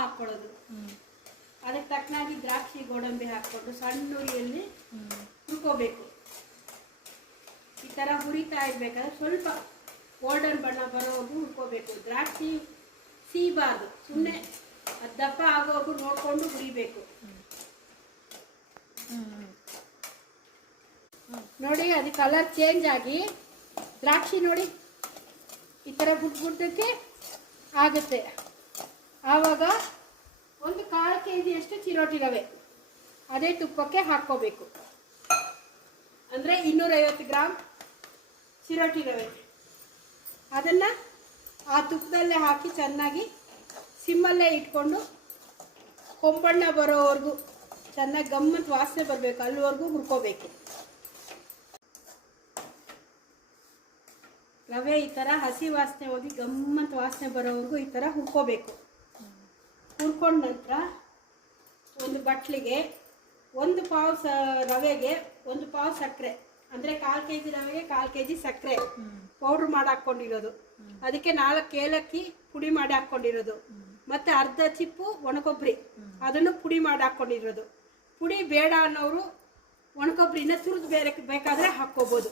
ಹಾಕ್ಕೊಳ್ಳೋದು. ಅದಕ್ಕೆ ತಕ್ಕನಾಗಿ ದ್ರಾಕ್ಷಿ ಗೋಡಂಬಿ ಹಾಕ್ಕೊಂಡು ಸಣ್ಣ ಉರಿಯಲ್ಲಿ ಹುರ್ಕೋಬೇಕು. ಈ ಥರ ಹುರಿತಾ ಇರ್ಬೇಕಾದ್ರೆ ಸ್ವಲ್ಪ ಗೋಲ್ಡನ್ ಬಣ್ಣ ಬರೋವರೆಗೂ ಹುರ್ಕೋಬೇಕು. ದ್ರಾಕ್ಷಿ ಸೀಬಾರ್ದು, ಸುಮ್ಮನೆ ಅದು ದಪ್ಪ ಆಗೋವರೆಗೂ ನೋಡಿಕೊಂಡು ಹುರಿಬೇಕು. ನೋಡಿ ಅದು ಕಲರ್ ಚೇಂಜ್ ಆಗಿ ದ್ರಾಕ್ಷಿ ನೋಡಿ ಈ ಥರ ಗುಡ್ಡಕ್ಕೆ ಆಗುತ್ತೆ. ಆವಾಗ ಒಂದು 1/4 kg ಚಿರೋಟಿ ರವೆ ಅದೇ ತುಪ್ಪಕ್ಕೆ ಹಾಕ್ಕೋಬೇಕು. ಅಂದರೆ 250 ಗ್ರಾಮ್ ಚಿರೋಟಿ ರವೆ ಅದನ್ನು ಆ ತುಪ್ಪದಲ್ಲೇ ಹಾಕಿ ಚೆನ್ನಾಗಿ ಸಿಮ್ಮಲ್ಲೇ ಇಟ್ಕೊಂಡು ಕೊಂಬಣ್ಣ ಬರೋವರೆಗೂ ಚೆನ್ನಾಗಿ ಗಮ್ಮತ್ ವಾಸನೆ ಬರಬೇಕು, ಅಲ್ಲಿವರೆಗೂ ಹುರ್ಕೋಬೇಕು. ರವೆ ಈ ಥರ ಹಸಿ ವಾಸನೆ ಹೋಗಿ ಗಮ್ಮತ್ ವಾಸನೆ ಬರೋವರೆಗೂ ಈ ಥರ ಹುರ್ಕೋಬೇಕು. ಹುರ್ಕೊಂಡ ನಂತರ ಒಂದು ಬಟ್ಲಿಗೆ 1 ಪಾವ್ ರವೆಗೆ 1 ಪಾವ್ ಸಕ್ಕರೆ, ಅಂದರೆ 1/4 kg ರವೆಗೆ 1/4 kg ಸಕ್ಕರೆ ಪೌಡ್ರ್ ಮಾಡಿ ಹಾಕ್ಕೊಂಡಿರೋದು. ಅದಕ್ಕೆ 4 ಏಲಕ್ಕಿ ಪುಡಿ ಮಾಡಿ ಹಾಕ್ಕೊಂಡಿರೋದು, ಮತ್ತು ಅರ್ಧ ಚಿಪ್ಪು ಒಣಕೊಬ್ಬರಿ ಅದನ್ನು ಪುಡಿ ಮಾಡಿ ಹಾಕ್ಕೊಂಡಿರೋದು. ಪುಡಿ ಬೇಡ ಅನ್ನೋರು ಒಣಕೊಬ್ಬರಿನ ತುರಿದು ಬೇಕಾದರೆ ಹಾಕ್ಕೋಬೋದು.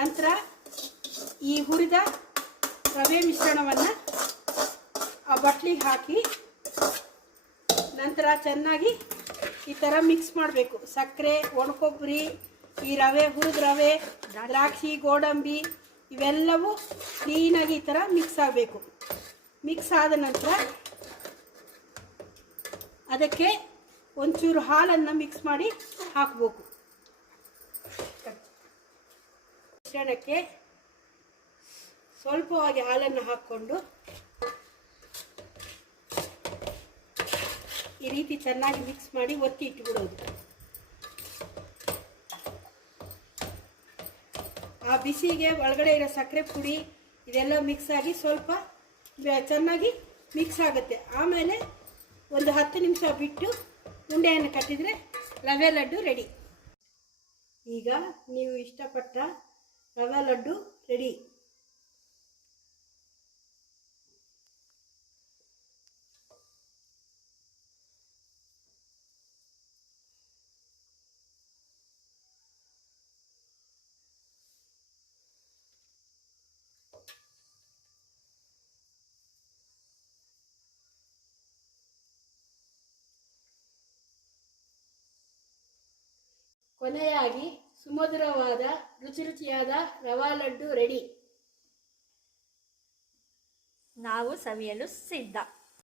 ನಂತರ ಈ ಹುರಿದ ರವೆ ಮಿಶ್ರಣವನ್ನು ಆ ಬಟ್ಲಿಗೆ ಹಾಕಿ ನಂತರ ಚೆನ್ನಾಗಿ ಈ ಥರ ಮಿಕ್ಸ್ ಮಾಡಬೇಕು. ಸಕ್ಕರೆ, ಒಣಕೊಬ್ಬರಿ, ಈ ರವೆ, ಹುರಿದ ರವೆ, ದ್ರಾಕ್ಷಿ, ಗೋಡಂಬಿ ಇವೆಲ್ಲವೂ ಕ್ಲೀನಾಗಿ ಈ ಥರ ಮಿಕ್ಸ್ ಆಗಬೇಕು. ಮಿಕ್ಸ್ ಆದ ನಂತರ ಅದಕ್ಕೆ ಒಂಚೂರು ಹಾಲನ್ನು ಮಿಕ್ಸ್ ಮಾಡಿ ಹಾಕಬೇಕು. ಮಿಶ್ರಣಕ್ಕೆ ಸ್ವಲ್ಪವಾಗಿ ಹಾಲನ್ನು ಹಾಕ್ಕೊಂಡು ಈ ರೀತಿ ಚೆನ್ನಾಗಿ ಮಿಕ್ಸ್ ಮಾಡಿ ಒತ್ತಿ ಇಟ್ಬಿಡೋದು. ಆ ಬಿಸಿಗೆ ಒಳಗಡೆ ಇರೋ ಸಕ್ಕರೆ ಪುಡಿ ಇದೆಲ್ಲ ಮಿಕ್ಸ್ ಆಗಿ ಸ್ವಲ್ಪ ಚೆನ್ನಾಗಿ ಮಿಕ್ಸ್ ಆಗುತ್ತೆ. ಆಮೇಲೆ ಒಂದು 10 ನಿಮಿಷ ಬಿಟ್ಟು ಉಂಡೆಯನ್ನು ಕಟ್ಟಿದರೆ ರವೆ ಲಡ್ಡು ರೆಡಿ. ಈಗ ನೀವು ಇಷ್ಟಪಟ್ಟ ರವೆ ಲಡ್ಡು ರೆಡಿ. ಕೊನೆಯಾಗಿ ಸುಮಧುರವಾದ ರುಚಿಯಾದ ರವಾ ಲಡ್ಡು ರೆಡಿ. ನಾವು ಸವಿಯಲು ಸಿದ್ಧ.